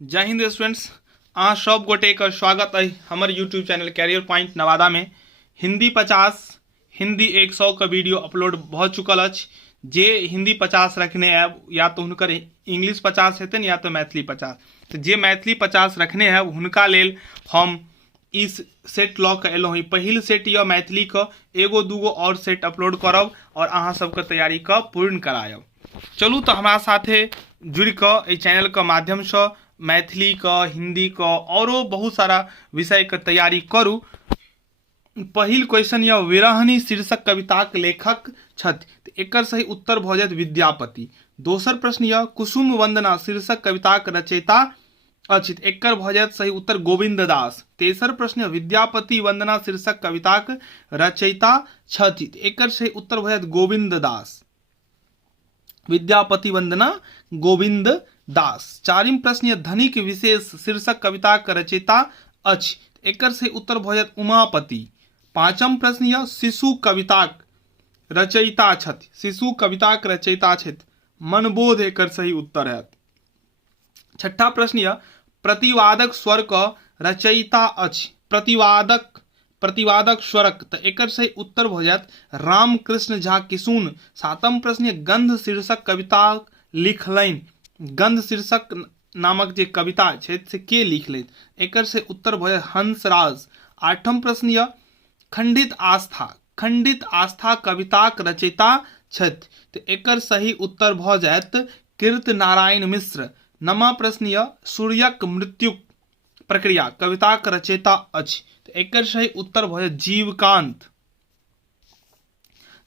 जय हिंद स्टूडेंट्स, अहाँ सब गोटे के स्वागत है हमारे YouTube channel career point Nawada में। हिंदी 50 हिंदी 100 का वीडियो अपलोड भ चुकल अछि। जे हिंदी 50 रखने आब या तो हुनकर इंग्लिश 50 हेतन या तो मैथिली 50। तो जे मैथिली 50 रखने है हुनका लेल हम इस सेट लऽ के एलहुँ। पहिल सेट यऽ मैथिली का, एगो दूगो और सेट अपलोड करब और अहाँ सबके तैयारी का पूर्ण करायब। चलू तो हमारा साथे जुड़ के चैनल के माध्यम से मैथिली का, हिंदी का औरो बहुत सारा विषय के तैयारी करू। पहिल क्वेश्चन यह विरहनी शीर्षक कविता के लेखक छथि, एकर सही उत्तर भ जायत विद्यापति। दोसर प्रश्न यह कुसुम वंदना शीर्षक कविता के रचयिता अछि, एकर भ जायत सही उत्तर गोविंद दास। तेसर प्रश्न विद्यापति वंदना शीर्षक कविता के रचयिता छथि, एकर सही उत्तर भ जायत गोविंद दास। विद्यापति वंदना गोविंद दास। चारिम प्रश्न धनिक विशेष शीर्षक कविता के रचयिता अछि, एकर सही उत्तर भ जायत उमापति। पांचम प्रश्न यह शिशु कविता रचयिता छथि, शिशु कविता के रचयिता छथि मनबोध, एकर सही उत्तर है। छठा प्रश्न यह प्रतिवादक स्वर का रचयिता अछि, प्रतिवादक स्वरक, तो एकर सही उत्तर भ जायत रामकृष्ण झा किशुन। सातम प्रश्न गंध शीर्षक कविता लिखलनि, गंध शीर्षक नामक जे कविता छै से के लिखलनि, एकर से उत्तर भ जायत हंसराज। आठम प्रश्न यह खंडित आस्था कविता के रचयिता छथि, तो एकर सही उत्तर भ जायत कीर्त नारायण मिश्र। नवमा प्रश्न यह सूर्यक मृत्यु प्रक्रिया कविता के रचयिता अछि, तो एकर सही उत्तर भ जायत जीवकांत।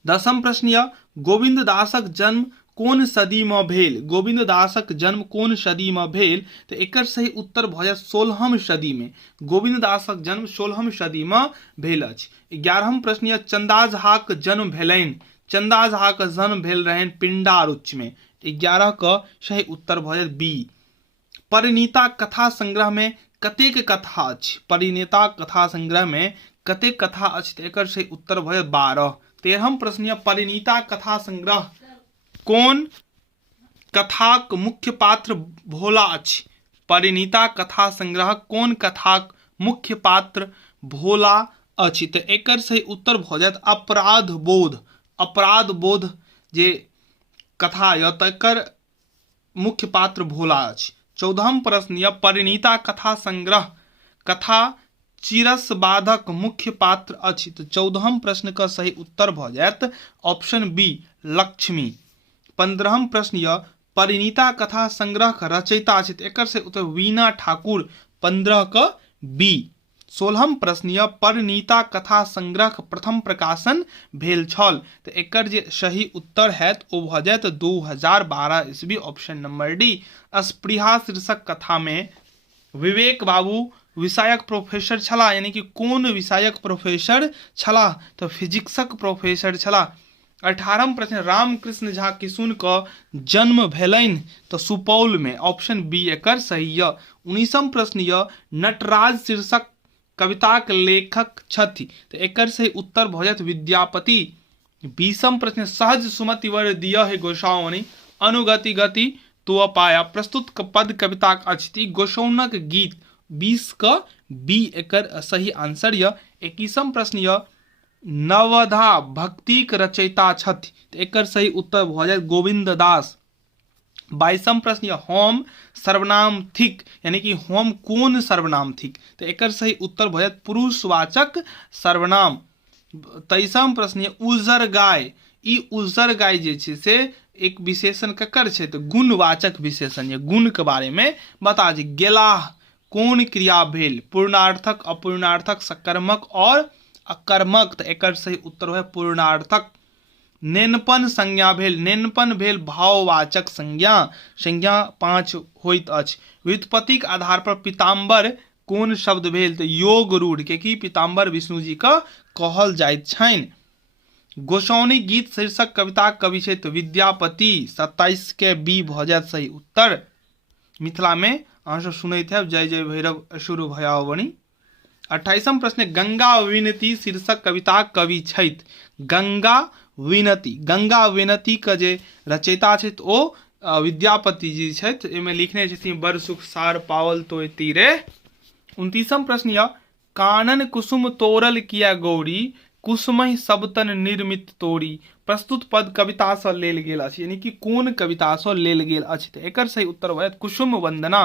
दसम प्रश्न यह गोविंद दासक जन्म कोन सदी में भेल, गोविंद दासक जन्म कोन सदी में भेल, तो एकर सही उत्तर भ जायत 16वीं सदी में। गोविंद दासक जन्म 16वीं सदी में भेल अछि। 11वां प्रश्न यह चंदा झा के जन्म भेलनि, चंदा झा के जन्म भेल रहनि पिंडारुच में, 11 का सही उत्तर भ जायत बी। परिणीता कथा संग्रह में कतेक कथा अछि, परिणीता कथा संग्रह में कतेक कथा अछि, एकर सही उत्तर भ जायत 12। 13वां प्रश्न यह परिणीता कथा संग्रह कौन कथाक मुख्य पात्र भोला अछि, परिणीता कथा संग्रह कौन कथाक मुख्य पात्र भोला अछि, तो एकर सही उत्तर भ जायत अपराध बोध जे कथा य तकर मुख्य पात्र भोला अछि। 14वां प्रश्न यह परिणीता कथा संग्रह कथा चिरस बाधक मुख्य पात्र अछि, तो 14वां प्रश्न का सही उत्तर भ जायत ऑप्शन बी लक्ष्मी। 15वां प्रश्न यह परिणीता कथा संग्रह का रचयिता अछि, एकर से उत्तर वीणा ठाकुर, 15 का बी। 16वां प्रश्न यह परिणीता कथा संग्रह का प्रथम प्रकाशन भेल छल, तो एकर जे सही उत्तर हैत ओ भ जायत 2012 ईस्वी, ऑप्शन नंबर डी। स्पृहा शीर्षक कथा में विवेक बाबू विषयक प्रोफेसर छला, यानी कि कौन विषयक प्रोफेसर छला, तो फिजिक्सक प्रोफेसर छला। 18वां प्रश्न रामकृष्ण झा किशुन का जन्म भेलनि, तो सुपौल में, ऑप्शन बी एकर सही है। 19वां प्रश्न यह नटराज शीर्षक कविता के लेखक छथि, तो एकर सही उत्तर भ जायत विद्यापति। 20वां प्रश्न सहज सुमति वर दिया है गोसाउनी अनुगति गति तो पाया प्रस्तुत पद कविता अछि, गोसाउनक गीत, 20 का बी एकर सही आंसर यह। 21वां प्रश्न यह नवधा भक्ति के रचयिता छथि, तो एकर सही उत्तर भ जायत गोविंद दास। 22वां प्रश्न यह होम सर्वनाम थिक, यानी कि होम कौन सर्वनाम थिक, तो एकर सही उत्तर भ जायत पुरुषवाचक सर्वनाम। 23वां प्रश्न यह उजर गाय, ई उजर गाय जे छै से एक विशेषण ककर छै, तो गुणवाचक विशेषण, ये गुण के बारे में बता दी। गेलाह कौन क्रिया भेल, पूर्णार्थक, अपूर्णार्थक, सकर्मक और अकर्मक, तो एकर सही उत्तर है पूर्णार्थक। नेनपन संज्ञा भेल, नेनपन भेल भाववाचक संज्ञा, संज्ञा 5 होइत अछि। व्युत्पत्तिक आधार पर पीताम्बर कौन शब्द भेल, तो योग रूढ़, कि पीताम्बर विष्णु जी का कहल जाइत छनि। गोसाउनी गीत शीर्षक कविता कवि छै, तो विद्यापति, 27 के बी भ जायत सही उत्तर। मिथिला में अहाँ सब सुनैत हैब जय जय भैरव असुर भयावनी। 28वां प्रश्न गंगा विनती शीर्षक कविता कवि छथि, गंगा विनती का जे रचयिता छथि ओ विद्यापति जी छथि, एहिमे लिखने छथिन बड़ सुख सार पावल तोय तीरे। 29म प्रश्न यऽ कानन कुसुम तोरल किया गौरी कुसुमहि सबतन निर्मित तोरी। प्रस्तुत पद कविता से लेल गेल अछि, यानी कि कोन कविता से लेल गेल अछि, तऽ एकर सही उत्तर होयत कुसुम वंदना।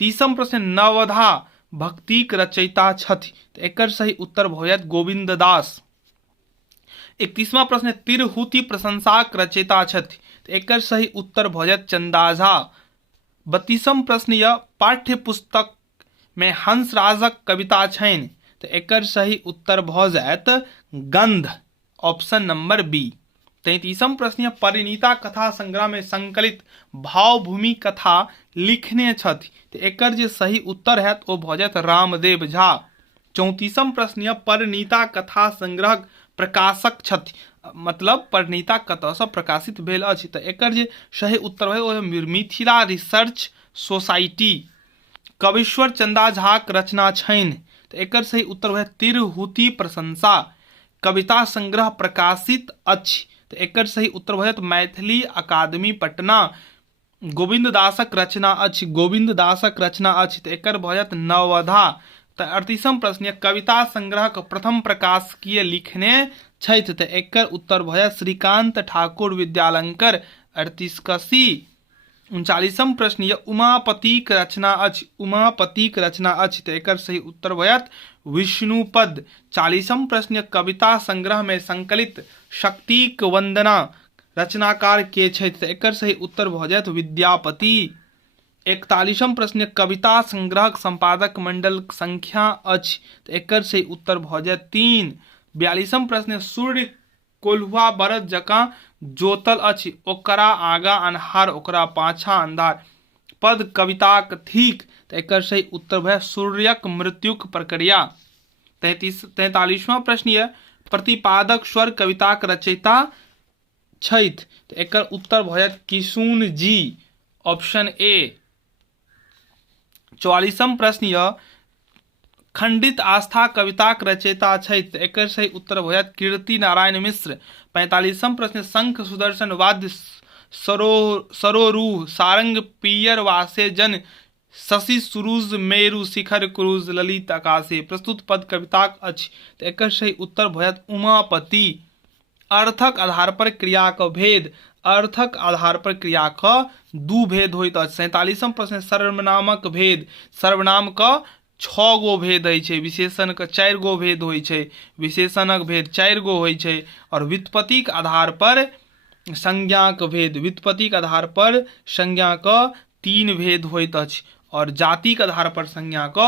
30म प्रश्न नवधा भक्तिक रचयिता छथि, तऽ एकर सही उत्तर होयत गोविंद दास। 31वां प्रश्न तिरहुति प्रशंसाक रचयिता छथि, तऽ एकर सही उत्तर होयत चंदा झा। 32म प्रश्न यह पाठ्य पुस्तक में हंसराजक कविता छनि, तऽ एकर सही उत्तर भऽ जायत गंध, ऑप्शन नंबर बी। 33म प्रश्न परिणीता कथा संग्रह में संकलित भावभूमि कथा लिखने छथि, तऽ एकर जे सही उत्तर हैत ओ भऽ जायत रामदेव झा। 34म प्रश्न परिणीता कथा संग्रह प्रकाशक छथि, मतलब परिणीता कतऽसँ प्रकाशित भेल अछि, तऽ एकर जे सही उत्तर है ओ मिथिला रिसर्च सोसाइटी। कविश्वर चंदा झाक रचना छनि, तऽ एकर सही उत्तर है तिरहुति प्रशंसा। कविता संग्रह प्रकाशित अछि, तऽ एकर सही उत्तर होयत मैथिली अकादमी पटना। गोविंद दासक रचना अछि, गोविंद दासक रचना अछि, तऽ एकर भऽ जायत नवधा। तऽ 38म प्रश्न कविता संग्रहक प्रथम प्रकाशकीय लिखने छथि, तऽ एकर उत्तर भऽ जायत श्रीकांत ठाकुर विद्यालंकर 38 का सी। 39म प्रश्न उमापतिक रचना अछि, उमापतिक रचना अछि, तऽ एकर सही उत्तर होयत विष्णुपद। 40म प्रश्न कविता संग्रह में संकलित शक्तिक वंदना रचनाकार के छथि, तऽ एकर सही उत्तर भऽ जायत विद्यापति। 41म प्रश्न कविता संग्रहक संपादक मंडल संख्या अछि, तऽ एकर सही उत्तर भऽ जायत 3। 42म प्रश्न सूर्य कोल्हुआ बरद जकाँ जोतल अछि, ओकरा आगा अन्हार ओकरा पाछा अंधार पद कविताक थिक, तऽ एकर सही उत्तर भऽ सूर्यक मृत्युक प्रक्रिया। 43वां प्रश्न यह प्रतिपादक स्वर कविताक रचयिता छथि, तऽ एकर उत्तर भऽ जायत किशुन जी, ऑप्शन ए। 44म प्रश्न यह खंडित आस्था कविताक रचयिता छथि, तऽ एकर सही उत्तर भऽ जायत कीर्ति नारायण मिश्र। 45म प्रश्न शंख सुदर्शन वाद्य सरोरूह सारंग पीयर वासे जन शशि सुरूज मेरु शिखर क्रूज ललित आकाशे। प्रस्तुत पद कविताक अछि, तऽ एकर सही उत्तर भऽ जायत उमापति। अर्थक आधार पर क्रियाक भेद, अर्थक आधार पर क्रियाक दू भेद होइत अछि। 47म प्रश्न सर्वनामक भेद, सर्वनाम क 6 गो भेद होइ छै, विशेषण के 4 गो भेद होइ छै, विशेषणक भेद 4 गो होइ छै, और व्युत्पत्तिक आधार पर संज्ञाक भेद, व्युत्पत्तिक आधार पर संज्ञाक 3 भेद होइत अछि, और जातिक आधार पर संज्ञाक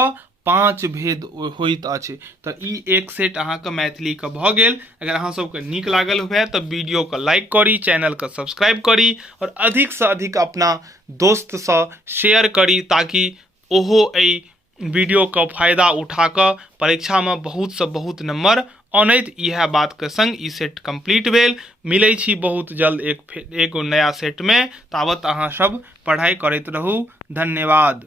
5 भेद होइत अछि। तऽ ई एक सेट अहाँके मैथिली के भऽ गेल। अगर अहाँ सबके नीक लागल हुए तऽ वीडियो के लाइक करी, चैनल के सब्सक्राइब करी, और अधिक से अधिक अपना दोस्त से शेयर करी, ताकि ओहो एहि वीडियो के फायदा उठा कऽ परीक्षा में बहुत से बहुत नंबर आनैत। इएह बात के संग ई सेट कंप्लीट भेल। मिलै छी बहुत जल्द एक नया सेट में। तावत अहाँ सब पढ़ाई करैत रहू। धन्यवाद।